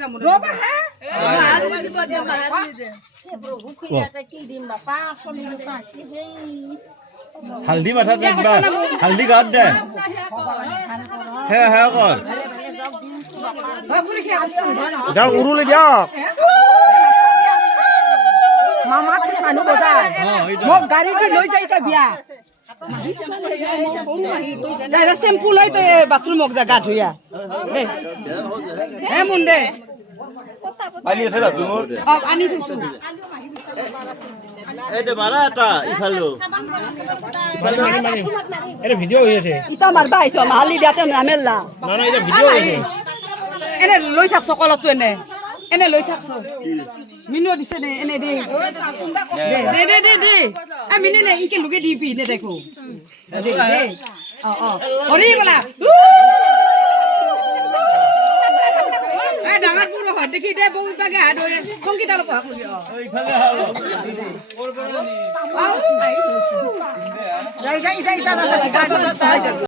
ৰবা হে হালধি মাথাত ৰাখবা হালধি গাত দে হ্যাঁ কৰ যাও উৰুলি দিয়ক মামা মানুহ বজাই মোক গাড়ী দি লৈ যাই বিয়া চেম্পু লৈ তই বাথৰুমক যা গা ধুইয়া হে মুন দে পালি আছে বাথৰুমত আনি থৈছো এই দে মাৰা এটা ইফালো এটা ভিডিঅ' হৈ আছে ইটা মাৰবা আহিছ মাহালি দিয়াতে নামেলা না না এটা ভিডিঅ' হৈ আছে এনে লৈ থাকছ কলতো এনে লৈ থাকছ মিনু দিছে নে এনে দে দে মিনে নে ইনকে লুকে দিবি নে দেখো দে হৰি বলা ডাঙৰ পুৰো হয় দেখি দে বহু বাগে হাত ধৰে সংগীত আৰ পড়া কৰি ইফালে যাই